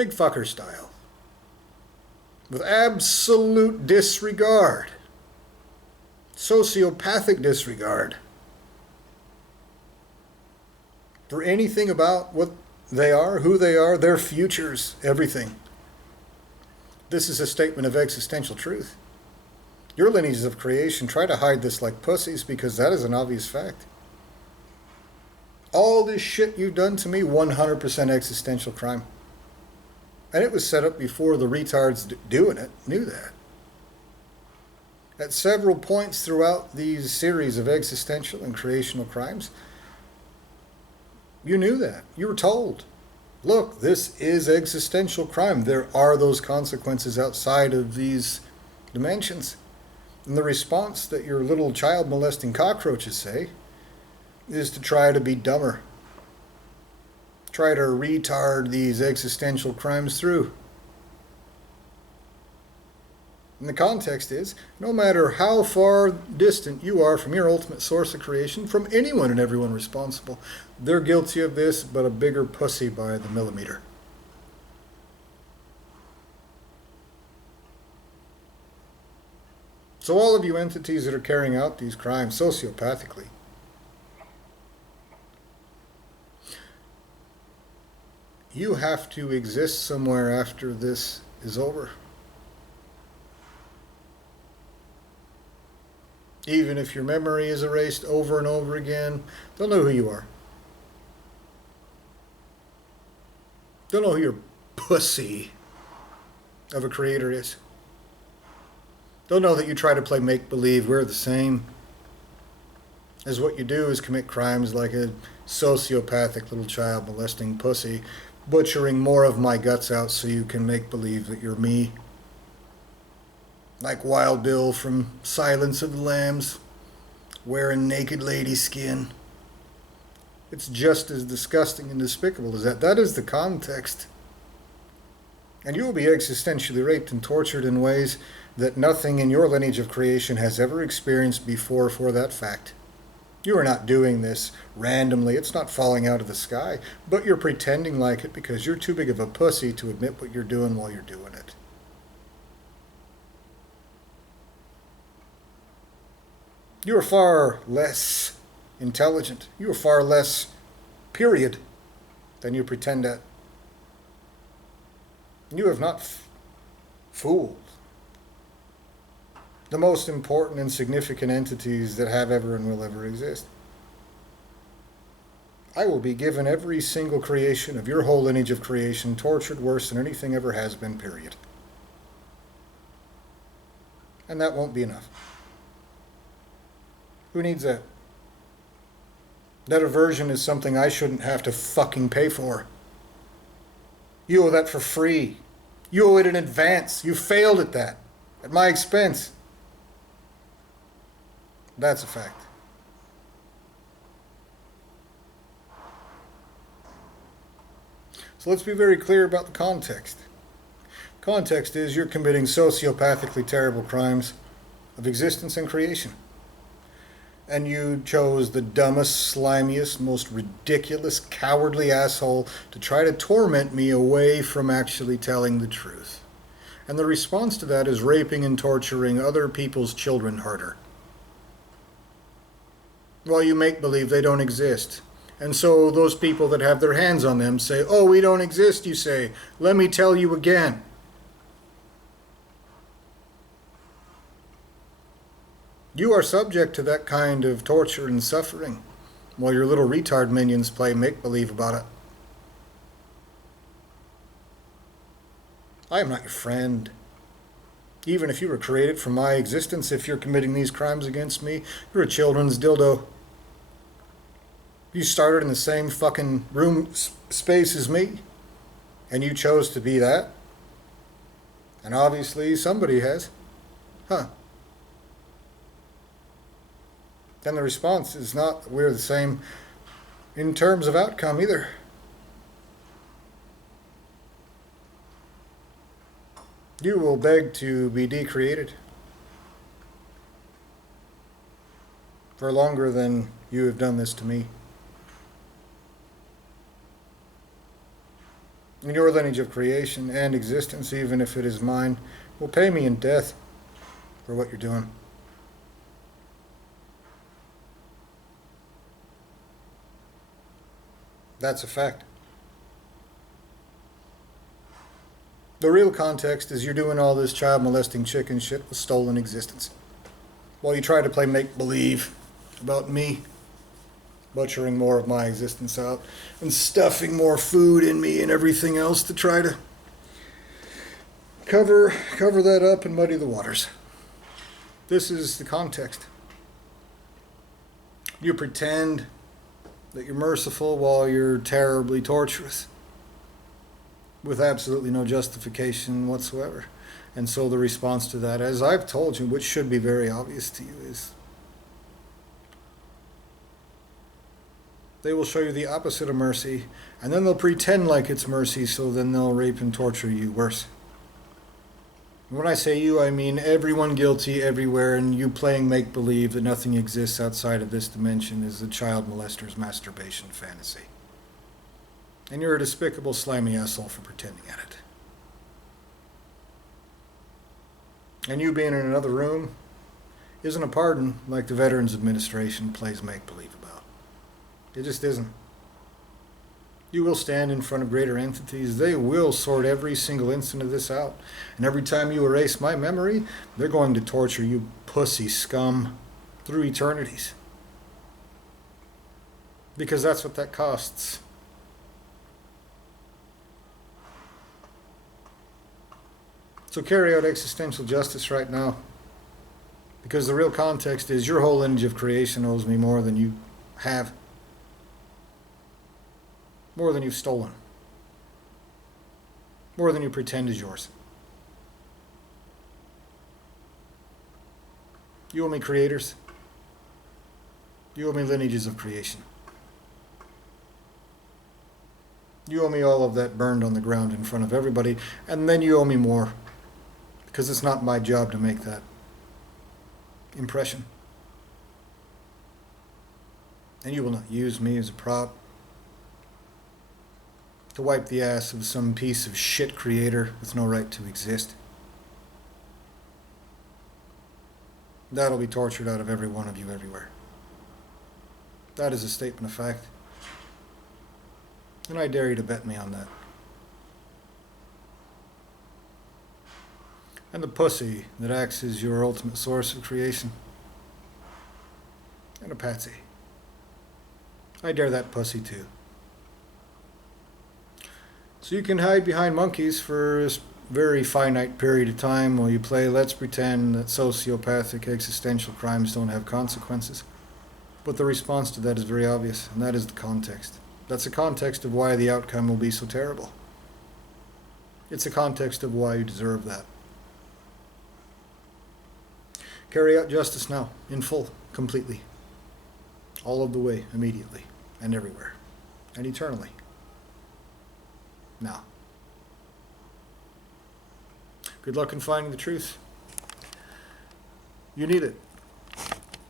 Big fucker style. With absolute disregard. Sociopathic disregard. For anything about what they are, who they are, their futures, everything. This is a statement of existential truth. Your lineages of creation try to hide this like pussies because that is an obvious fact. All this shit you've done to me, 100% existential crime. And it was set up before the retards doing it knew that. At several points throughout these series of existential and creational crimes, you knew that. You were told, look, this is existential crime. There are those consequences outside of these dimensions. And the response that your little child molesting cockroaches say is to try to be dumber. Try to retard these existential crimes through. And the context is, no matter how far distant you are from your ultimate source of creation, from anyone and everyone responsible, they're guilty of this, but a bigger pussy by the millimeter. So all of you entities that are carrying out these crimes sociopathically, you have to exist somewhere after this is over. Even if your memory is erased over and over again, they'll know who you are. They'll know who your pussy of a creator is. They'll know that you try to play make-believe. We're the same. As what you do is commit crimes like a sociopathic little child molesting pussy, butchering more of my guts out so you can make believe that you're me. Like Wild Bill from Silence of the Lambs, wearing naked lady skin. It's just as disgusting and despicable as that. That is the context. And you will be existentially raped and tortured in ways that nothing in your lineage of creation has ever experienced before for that fact. You are not doing this randomly. It's not falling out of the sky. But you're pretending like it because you're too big of a pussy to admit what you're doing while you're doing it. You are far less intelligent. You are far less, period, than you pretend at. You have not fooled the most important and significant entities that have ever and will ever exist. I will be given every single creation of your whole lineage of creation tortured worse than anything ever has been, period. And that won't be enough. Who needs that? That aversion is something I shouldn't have to fucking pay for. You owe that for free. You owe it in advance. You failed at that. At my expense. That's a fact. So let's be very clear about the context. Context is you're committing sociopathically terrible crimes of existence and creation. And you chose the dumbest, slimiest, most ridiculous, cowardly asshole to try to torment me away from actually telling the truth. And the response to that is raping and torturing other people's children harder. While you make believe they don't exist. And so those people that have their hands on them say, oh, we don't exist, you say. Let me tell you again. You are subject to that kind of torture and suffering while your little retard minions play make-believe about it. I am not your friend. Even if you were created from my existence, if you're committing these crimes against me, you're a children's dildo. You started in the same fucking room space as me, and you chose to be that. And obviously somebody has. Huh. Then the response is not that we're the same in terms of outcome either. You will beg to be decreated for longer than you have done this to me. And your lineage of creation and existence, even if it is mine, will pay me in death for what you're doing. That's a fact. The real context is you're doing all this child molesting chicken shit with stolen existence. While you try to play make-believe about me butchering more of my existence out and stuffing more food in me and everything else to try to cover that up and muddy the waters. This is the context. You pretend that you're merciful while you're terribly torturous, with absolutely no justification whatsoever. And so the response to that, as I've told you, which should be very obvious to you, is they will show you the opposite of mercy, and then they'll pretend like it's mercy, so then they'll rape and torture you worse. When I say you, I mean everyone guilty everywhere, and you playing make-believe that nothing exists outside of this dimension is a child molester's masturbation fantasy. And you're a despicable, slimy asshole for pretending at it. And you being in another room isn't a pardon like the Veterans Administration plays make-believe about. It just isn't. You will stand in front of greater entities. They will sort every single instant of this out. And every time you erase my memory, they're going to torture you pussy scum through eternities. Because that's what that costs. So carry out existential justice right now. Because the real context is your whole lineage of creation owes me more than you have. More than you've stolen. More than you pretend is yours. You owe me creators. You owe me lineages of creation. You owe me all of that burned on the ground in front of everybody, and then you owe me more. Because it's not my job to make that impression. And you will not use me as a prop to wipe the ass of some piece of shit creator with no right to exist. That'll be tortured out of every one of you everywhere. That is a statement of fact. And I dare you to bet me on that. And the pussy that acts as your ultimate source of creation. And a patsy. I dare that pussy too. So you can hide behind monkeys for a very finite period of time while you play let's pretend that sociopathic existential crimes don't have consequences. But the response to that is very obvious, and that is the context. That's the context of why the outcome will be so terrible. It's the context of why you deserve that. Carry out justice now, in full, completely. All of the way, immediately, and everywhere, and eternally. Now. Good luck in finding the truth. You need it.